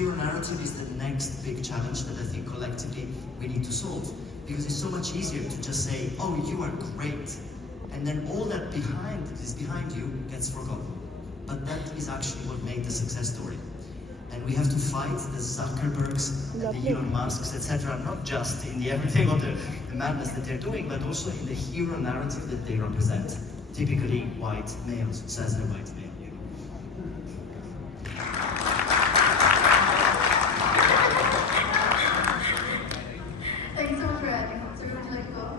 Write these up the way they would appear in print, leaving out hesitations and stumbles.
hero narrative is the next big challenge that I think collectively we need to solve. Because it's so much easier to just say, oh, you are great. And then all that is behind you gets forgotten. But that is actually what made the success story. And we have to fight the Zuckerbergs, and the Elon Musks, etc., not just in the everything or the madness that they're doing, but also in the hero narrative that they represent. Typically white males, says a white male. Thank you so much for adding. So would you like to go?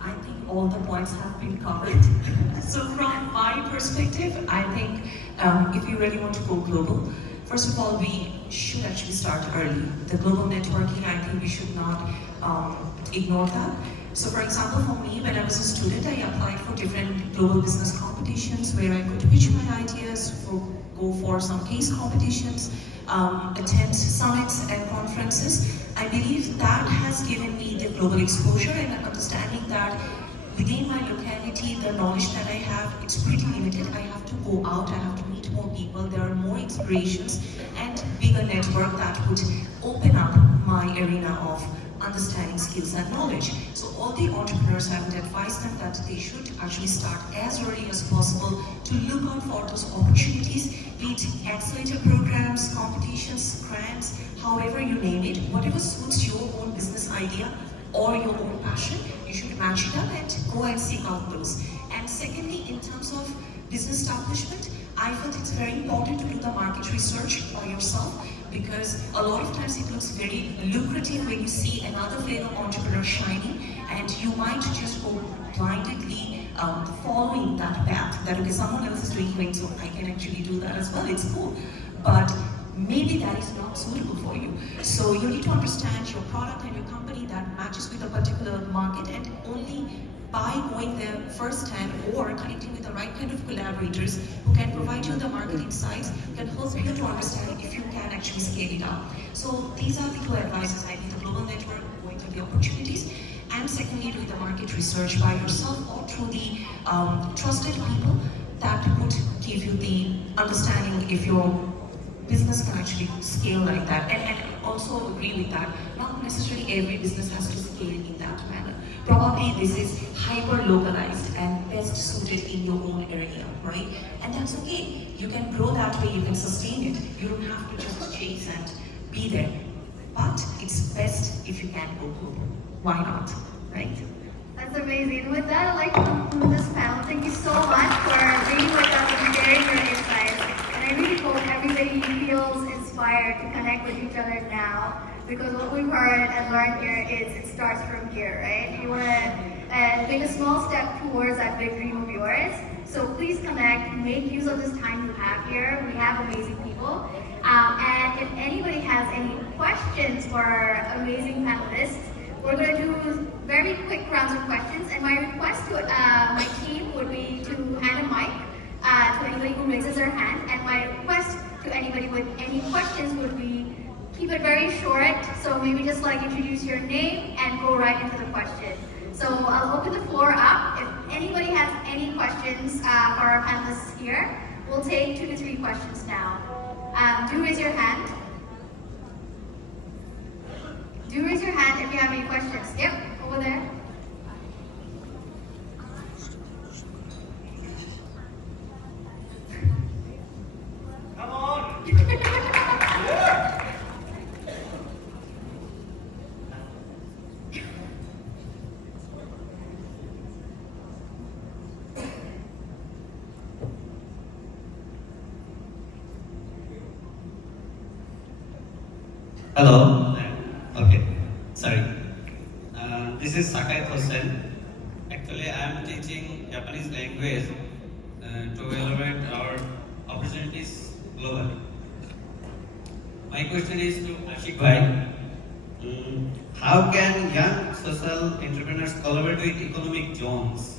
I think all the points have been covered. So from my perspective, I think if you really want to go global, first of all, we should actually start early. The global networking, I think we should not ignore that. So for example, for me, when I was a student, I applied for different global business competitions where I could pitch my ideas, go for some case competitions, attend summits and conferences. I believe that has given me the global exposure and understanding that within my locality, the knowledge that I have, it's pretty limited. I have to go out, I have to meet more people, there are more inspirations and bigger network that would open up my arena of understanding skills and knowledge. So all the entrepreneurs, I would advise them that they should actually start as early as possible to look out for those opportunities, be it accelerator programs, competitions, grants, however you name it, whatever suits your own business idea or your own passion, you should match it up and go and seek out those. And secondly, in terms of business establishment, I felt it's very important to do the market research by yourself, because a lot of times it looks very lucrative when you see another fellow entrepreneur shining, and you might just go blindly following that path, that okay, someone else is doing great, so I can actually do that as well, it's cool. But maybe that is not suitable for you. So you need to understand your product and your company that matches with a particular market, and only by going there first time or connecting with the right kind of collaborators who can provide you the market insights, can help you to understand if you can actually scale it up. So these are the two advices. I think the global network, going through the opportunities, and secondly doing the market research by yourself or through the trusted people that would give you the understanding if your business can actually scale like that. And also agree with that, not necessarily every business has to scale in that manner. Probably this is hyper-localized and best suited in your own area, right? And that's okay. You can grow that way, you can sustain it. You don't have to just chase and be there. But it's best if you can go global. Why not, right? That's amazing. With that, I'd like to conclude this panel. Thank you so much for being with us and sharing your insights. And I really hope everybody feels inspired to connect with each other now, because what we've heard and learned here is it starts from here, right? You want to make a small step towards that big dream of yours. So please connect, make use of this time you have here. We have amazing people. And if anybody has any questions for our amazing panelists, we're going to do very quick rounds of questions. And my request to my team would be to hand a mic to anybody who raises their hand. And my request to anybody with any questions would be keep it very short, so maybe just like introduce your name and go right into the question. So I'll open the floor up. If anybody has any questions for our panelists here, we'll take 2 to 3 questions now. Do raise your hand. Do raise your hand if you have any questions. Yep, over there. Come on! Hello. Okay. Sorry. This is Sakai Hossain. Actually, I am teaching Japanese language to elevate our opportunities globally. My question is to Ashik Bhai. How can young social entrepreneurs collaborate with economic zones